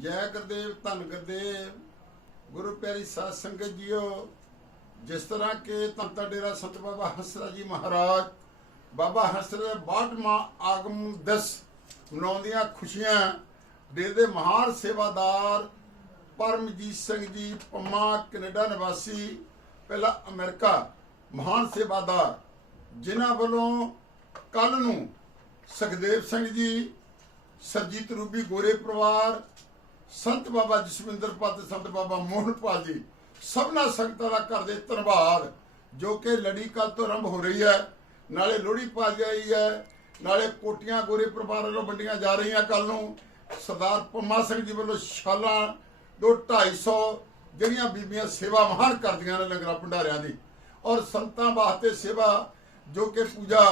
ਜੈ ਗੁਰਦੇਵ, ਧੰਨ ਗੁਰਦੇਵ। ਗੁਰੂ ਪਿਆਰੀ ਸਾਧ ਸੰਗਤ ਜੀਓ, ਜਿਸ ਤਰ੍ਹਾਂ ਕਿ ਤੰਤਾ ਡੇਰਾ ਸੰਤ ਬਾਬਾ ਹੰਸਰਾ ਜੀ ਮਹਾਰਾਜ, ਬਾਬਾ ਹੰਸਰਾ ਦੇ 62ਵਾਂ ਆਗਮ ਦਿਵਸ ਮਨਾਉਂਦੀਆਂ ਖੁਸ਼ੀਆਂ। ਡੇਰੇ ਦੇ ਮਹਾਨ ਸੇਵਾਦਾਰ ਪਰਮਜੀਤ ਸਿੰਘ ਜੀ, ਪੰਮਾ ਕੈਨੇਡਾ ਨਿਵਾਸੀ, ਪਹਿਲਾ ਅਮਰੀਕਾ ਮਹਾਨ ਸੇਵਾਦਾਰ, ਜਿਨ੍ਹਾਂ ਵੱਲੋਂ ਕੱਲ ਨੂੰ ਸੁਖਦੇਵ ਸਿੰਘ ਜੀ, ਸਰਜੀਤ ਰੂਬੀ ਗੋਰੇ ਪਰਿਵਾਰ ਸੰਤ ਬਾਬਾ ਜਸਵਿੰਦਰ ਪਤ ਸੰਤ ਬਾਬਾ ਮੋਹਨਪਾਲ ਜੀ ਸਭਨਾ ਸੰਗਤਾਂ ਦਾ ਕਰਦੇ ਧੰਨਵਾਦ, ਜੋ ਕਿ ਲੜੀ ਕੱਲ ਤੋਂ ਆਰੰਭ ਹੋ ਰਹੀ ਹੈ। ਨਾਲੇ ਲੋਹੜੀ ਪਾ ਜਾਈ ਹੈ, ਨਾਲੇ ਕੋਟੀਆਂ ਗੋਰੇ ਪਰਿਵਾਰ ਵੱਲੋਂ ਵੰਡੀਆਂ ਜਾ ਰਹੀਆਂ ਕੱਲ ਨੂੰ। ਸਰਦਾਰ ਪੰਮਾ ਸਿੰਘ ਜੀ ਵੱਲੋਂ ਸ਼ਾਲਾਂ ਦੋ 250 ਜਿਹੜੀਆਂ ਬੀਬੀਆਂ ਸੇਵਾ ਮਹਾਨ ਕਰਦੀਆਂ ਨੇ ਲੰਗਰਾਂ ਭੰਡਾਰਿਆਂ ਦੀ। ਔਰ ਸੰਤਾਂ ਵਾਸਤੇ ਸੇਵਾ ਜੋ ਕਿ ਪੂਜਾ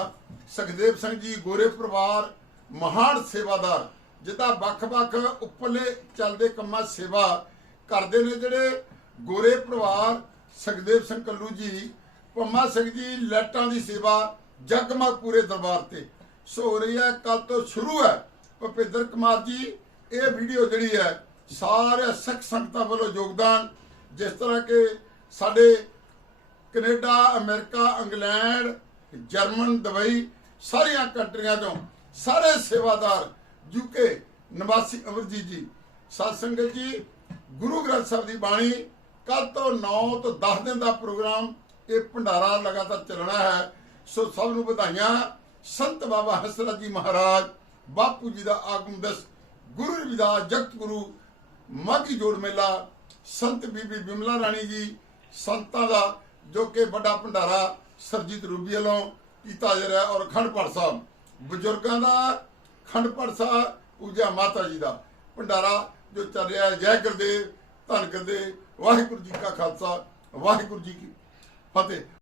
ਸੁਖਦੇਵ ਸਿੰਘ ਜੀ, ਗੋਰੇ ਪਰਿਵਾਰ ਮਹਾਨ ਸੇਵਾਦਾਰ ਜਿੱਦਾਂ ਵੱਖ-ਵੱਖ ਉੱਪਰਲੇ ਚੱਲਦੇ ਕੰਮਾਂ ਸੇਵਾ ਕਰਦੇ ਨੇ ਜਿਹੜੇ ਗੋਰੇ ਪਰਿਵਾਰ, ਸੁਖਦੇਵ ਸਿੰਘ ਕੱਲੂ ਜੀ, ਪੰਮਾ ਸਿੰਘ ਜੀ ਲੈਟਾਂ ਦੀ ਸੇਵਾ ਜਗਮਗ ਪੂਰੇ ਦਰਬਾਰ ਤੇ। ਸੋ ਹੋ ਰਹੀ ਹੈ ਕੱਲ ਤੋਂ ਸ਼ੁਰੂ ਹੈ। ਭੁਪਿੰਦਰ ਕੁਮਾਰ ਜੀ, ਇਹ ਵੀਡੀਓ ਜਿਹੜੀ ਹੈ ਸਾਰੇ ਸਿੱਖ ਸੰਗਤਾਂ ਵੱਲੋਂ ਯੋਗਦਾਨ, ਜਿਸ ਤਰ੍ਹਾਂ ਕਿ ਸਾਡੇ Canada, America, England, German, Dubai, ਸਾਰੀਆਂ ਕੰਟਰੀਆਂ ਤੋਂ ਸਾਰੇ ਸੇਵਾਦਾਰ ਯੂਕੇ ਨਿਵਾਸੀ ਅਮਰਜੀਤ ਜੀ। ਸਾਧ ਸੰਗਤ ਜੀ, ਗੁਰੂ ਗ੍ਰੰਥ ਸਾਹਿਬ ਦੀ ਬਾਣੀ। ਕੱਲ ਤੋਂ 9 ਤੋਂ 10 ਦਿਨ ਦਾ ਪ੍ਰੋਗਰਾਮ ਇਹ ਭੰਡਾਰਾ ਲਗਾਤਾਰ ਚੱਲਣਾ ਹੈ। ਸੋ ਸਭ ਨੂੰ ਵਧਾਈਆਂ। ਸੰਤ ਬਾਬਾ ਹਸਰਤ ਜੀ ਮਹਾਰਾਜ, ਬਾਪੂ ਜੀ ਦਾ ਆਗਮਨ ਦਿਵਸ, ਗੁਰੂ ਰਵਿਦਾਸ ਜਗਤ ਗੁਰੂ ਮਾਘੀ ਜੋੜ ਮੇਲਾ, ਸੰਤ ਬੀਬੀ ਬਿਮਲਾ ਰਾਣੀ ਜੀ, ਸੰਤਾਂ ਦਾ ਜੋ ਕਿ ਵੱਡਾ ਭੰਡਾਰਾ ਸਰਜੀਤ ਰੂਬੀ ਵੱਲੋਂ ਕੀਤਾ ਜਾ ਰਿਹਾ ਔਰ ਅਖੰਡ ਪਾਠ ਸਾਹਿਬ। ਬਜ਼ੁਰਗਾਂ ਦਾ ਅਖੰਡ ਪਾਠ ਸਾਹਿਬ ਪੂਜਾ ਮਾਤਾ ਜੀ ਦਾ। ਭੰਡਾਰਾ ਜੋ ਚੱਲ ਰਿਹਾ ਹੈ, ਜੈ ਗੁਰਦੇਵ, ਧੰਨ ਗੁਰਦੇਵ, ਵਾਹਿਗੁਰੂ ਜੀ ਕਾ ਖਾਲਸਾ, ਵਾਹਿਗੁਰੂ ਜੀ ਕੀ ਫਤਿਹ।